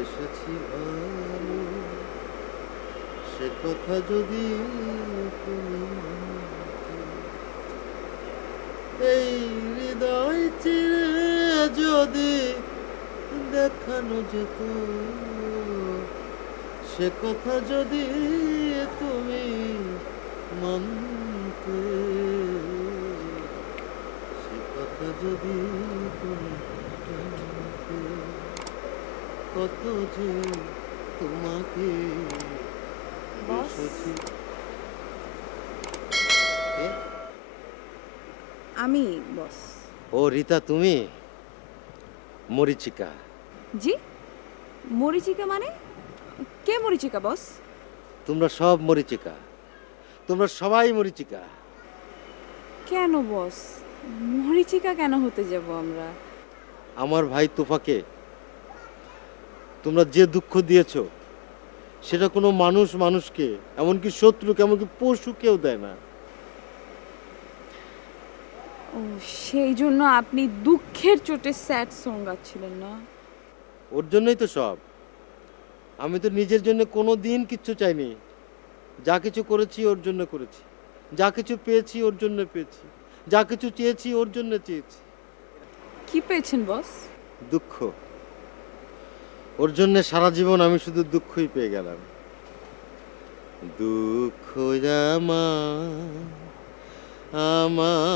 বেসেছি ভালো, সে কথা যদি তুমি মানতে, এই হৃদয় চিরে যদি দেখানো যেত, সে কথা যদি তুমি মানতে, সে কথা যদি তুমি জানতে, কত যে তোমাকে বস বেসেছি। এ? আমি বস। ও রীতা, তুমি? মরিচিকা। জি, মরিচিকা মানে? কে মরিচিকা বস? তোমরা সব মরিচিকা, তোমরা সবাই মরিচিকা। কেন বস, মরিচিকা কেন হতে যাব আমরা? আমার ভাই তোফাকে তোমরা যে দুঃখ দিয়েছো, সেটা কোনো মানুষ মানুষকে, এমনকি শত্রুকে, এমনকি পশুকেও দেয় না। ও, সেই জন্য আপনি দুঃখের চোটে স্যাড সং গাচ্ছিলেন না? ওর জন্যই তো সব। আমি তো নিজের জন্য কোনো দিন কিচ্ছু চাইনি। যা কিছু করেছি ওর জন্য করেছি, যা কিছু পেয়েছি ওর জন্য পেয়েছি, যা কিছু চেয়েছি ওর জন্য চেয়েছি। কি পেয়েছেন বস? দুঃখ। ওর জন্য সারা জীবন আমি শুধু দুঃখই পেয়ে গেলাম। দুঃখ আমার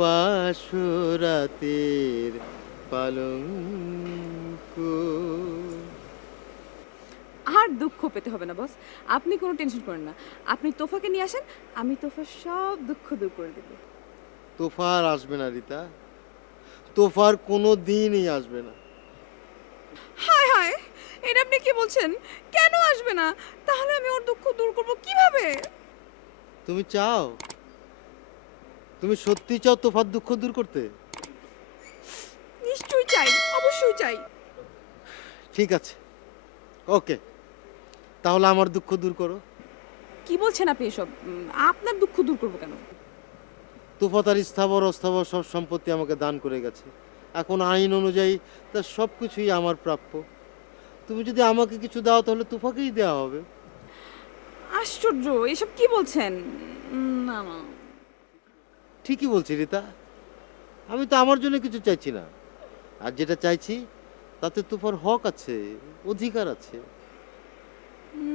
বাসরাতের পালঙ্ক। আর দুঃখ পেতে হবে না বস, আপনি কোনো টেনশন করেন না। আপনি তোফাকে নিয়ে আসেন, আমি তোফার সব দুঃখ দূর করে দেব। তোফার আসবে না রীতা, তোফার কোনো দিনই আসবে না। হায় হায়, এটা আপনি কি বলছেন? কেন আসবে না? তাহলে আমি ওর দুঃখ দূর করব কিভাবে? তুমি চাও, তুমি সত্যি চাও তোফার দুঃখ দূর করতে? নিশ্চয়ই চাই, অবশ্যই চাই। ঠিক আছে, ওকে, তাহলে আমার দুঃখ দূর করো। কি বলছেন আপনি এসব? আপনার দুঃখ দূর করব কেন? তোফা তার স্থাবর অস্থাবর সব সম্পত্তি আমাকে দান করে গেছে। এখন আইন অনুযায়ী তার সব কিছুই আমার প্রাপ্য। তুমি যদি আমাকে কিছু দাও তাহলে তোফাকেই দেওয়া হবে। আশ্চর্য, এসব কি বলছেন? না না। ঠিকই বলছি রীতা, আমি তো আমার জন্য কিছু চাইছি না। আর যেটা চাইছি তাতে তোফার হক আছে, অধিকার আছে।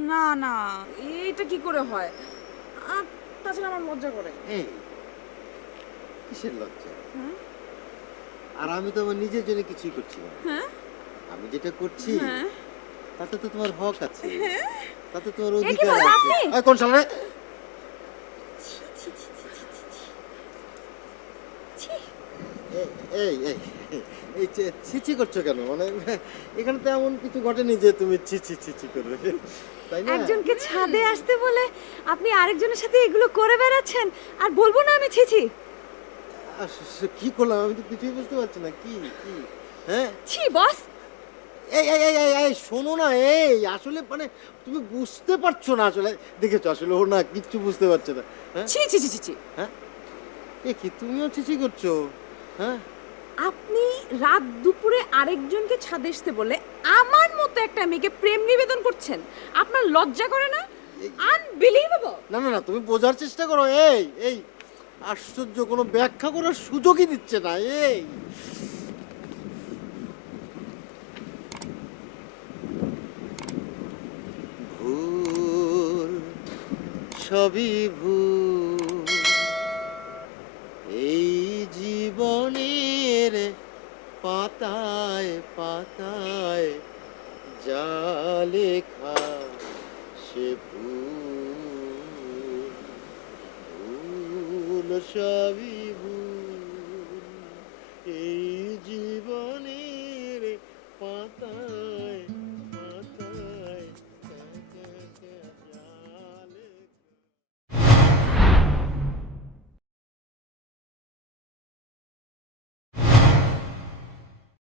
না না, এটা কি করে হয়? আর তাছাড়া আমার লজ্জা করে। এই কিসের লজ্জা? হ্যাঁ আর আমি তো আমার নিজের জন্য কিছুই করছি না। হ্যাঁ আমি যেটা করছি হ্যাঁ তাতে তো তোমার হক আছে, হ্যাঁ। তাতে তোমার এ কি অধিকার বলেন আছে। আপনি? এই কোন সালে? ছি, ছি, ছি, ছি, ছি, ছি, ছি। ছি। এই এই এই ছিছি করছো কেন? মানে এখানে তো এমন কিছু ঘটেনি যে তুমি ছিছি ছিছি করবে, তাই না? একজনকে ছাদে আসতে বলে আপনি আরেকজনের সাথে এগুলো করে বেড়াচ্ছেন, আর বলবো না আমি ছিছি? কি করলাম আমি তো কিছুই বুঝতে পারছি না। কি কি হ্যাঁ? ছি বস। এই এই এই এই এই শোনো না, এই আসলে মানে তুমি বুঝতে পারছো না আসলে। দেখেছো আসলে ও না কিচ্ছু বুঝতে পারছে না। হ্যাঁ ছি ছি ছি ছি ছি। হ্যাঁ, এ কি তুমিও ছিছি করছো? হ্যাঁ, আপনি রাত দুপুরে আরেকজনকে ছাদে আসতে বলে আমার মতো একটা মেয়েকে প্রেম নিবেদন করছেন? আপনার লজ্জা করে না? আনবিলিভেবল। না না না, তুমি বোঝার চেষ্টা করো। এই এই আশ্চর্য, কোনো ব্যাখ্যা করার সুযোগই দিচ্ছে না। এই ভুল, সবই ভুল, এই জীবনের পাতায় পাতায় যা লেখা সে ভুল, ভুল সবই ভুল।